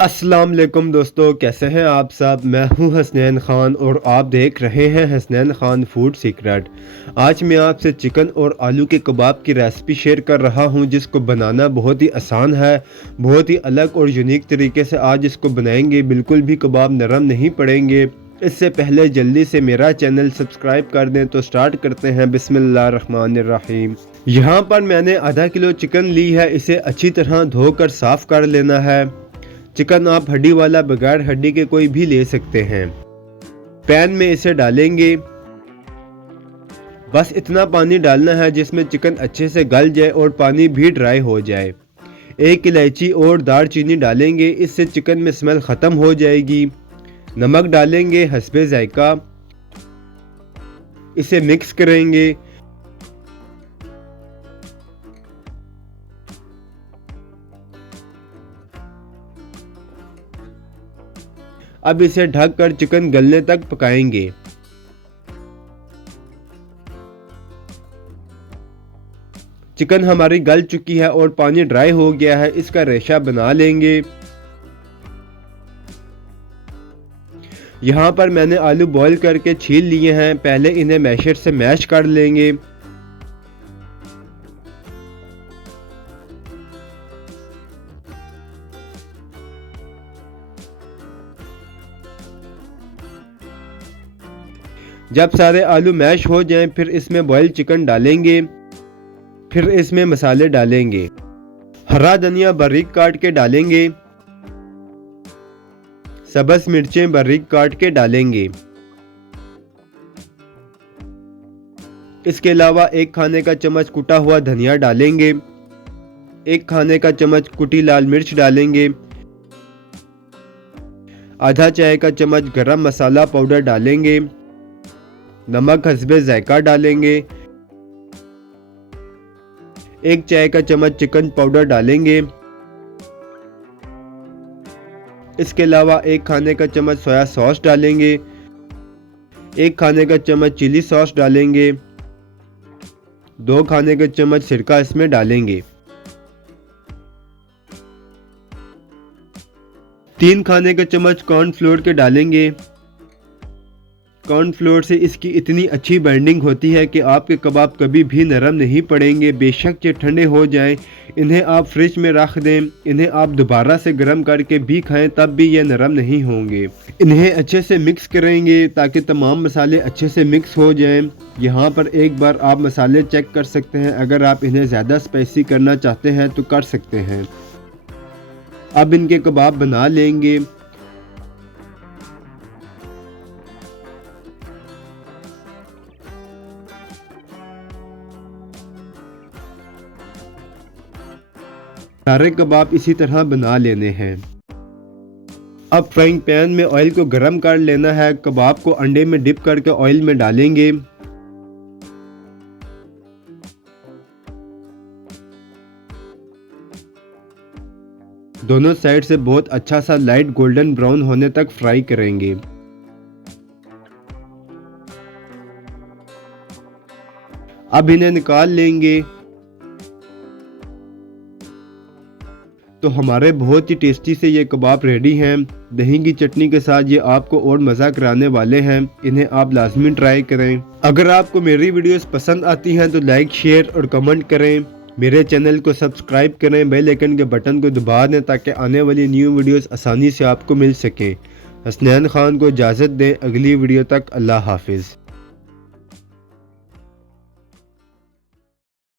अस्सलाम वालेकुम दोस्तों, कैसे हैं आप सब। मैं हूं हसनैन ख़ान और आप देख रहे हैं हसनैन ख़ान फूड सीक्रेट। आज मैं आपसे चिकन और आलू के कबाब की रेसिपी शेयर कर रहा हूं, जिसको बनाना बहुत ही आसान है। बहुत ही अलग और यूनिक तरीके से आज इसको बनाएंगे, बिल्कुल भी कबाब नरम नहीं पड़ेंगे। इससे पहले जल्दी से मेरा चैनल सब्सक्राइब कर दें। तो स्टार्ट करते हैं। बिस्मिल्लाहिर्रहमानिर्रहीम। यहाँ पर मैंने आधा किलो चिकन ली है। इसे अच्छी तरह धोकर साफ़ कर लेना है। चिकन आप हड्डी वाला बगैर हड्डी के कोई भी ले सकते हैं। पैन में इसे डालेंगे। बस इतना पानी डालना है जिसमें चिकन अच्छे से गल जाए और पानी भी ड्राई हो जाए। एक इलायची और दालचीनी डालेंगे, इससे चिकन में स्मेल ख़त्म हो जाएगी। नमक डालेंगे हस्बे जायका। इसे मिक्स करेंगे। अब इसे ढककर चिकन गलने तक पकाएंगे। चिकन हमारी गल चुकी है और पानी ड्राई हो गया है। इसका रेशा बना लेंगे। यहाँ पर मैंने आलू बॉईल करके छील लिए हैं। पहले इन्हें मैशर से मैश कर लेंगे। जब सारे आलू मैश हो जाएं, फिर इसमें बॉयल चिकन डालेंगे। फिर इसमें मसाले डालेंगे। हरा धनिया बारीक काट के डालेंगे। सब्ज़ मिर्चें बारीक काट के डालेंगे। इसके अलावा 1 खाने का चम्मच कुटा हुआ धनिया डालेंगे। 1 खाने का चम्मच कुटी लाल मिर्च डालेंगे। आधा चाय का चम्मच गरम मसाला पाउडर डालेंगे। नमक हस्बे जायका डालेंगे। 1 चाय का चम्मच चिकन पाउडर डालेंगे। इसके अलावा 1 खाने का चम्मच सोया सॉस डालेंगे। 1 खाने का चम्मच चिली सॉस डालेंगे। 2 खाने का चम्मच सिरका इसमें डालेंगे। 3 खाने का चम्मच कॉर्नफ्लोर के डालेंगे। कॉर्नफ्लोर से इसकी इतनी अच्छी बाइंडिंग होती है कि आपके कबाब कभी भी नरम नहीं पड़ेंगे। बेशक ये ठंडे हो जाएं, इन्हें आप फ्रिज में रख दें। इन्हें आप दोबारा से गर्म करके भी खाएं, तब भी ये नरम नहीं होंगे। इन्हें अच्छे से मिक्स करेंगे ताकि तमाम मसाले अच्छे से मिक्स हो जाएं। यहाँ पर एक बार आप मसाले चेक कर सकते हैं। अगर आप इन्हें ज़्यादा स्पाइसी करना चाहते हैं तो कर सकते हैं। अब इनके कबाब बना लेंगे। सारे कबाब इसी तरह बना लेने हैं। अब फ्राइंग पैन में ऑयल को गरम कर लेना है। कबाब को अंडे में डिप करके ऑयल में डालेंगे। दोनों साइड से बहुत अच्छा सा लाइट गोल्डन ब्राउन होने तक फ्राई करेंगे। अब इन्हें निकाल लेंगे। तो हमारे बहुत ही टेस्टी से ये कबाब रेडी हैं। दही की चटनी के साथ ये आपको और मज़ा कराने वाले हैं। इन्हें आप लाजमी ट्राई करें। अगर आपको मेरी वीडियोस पसंद आती हैं तो लाइक शेयर और कमेंट करें। मेरे चैनल को सब्सक्राइब करें। बेल आइकन के बटन को दबा दें ताकि आने वाली न्यू वीडियोस आसानी से आपको मिल सकें। हसनैन ख़ान को इजाज़त दें। अगली वीडियो तक अल्लाह हाफिज़।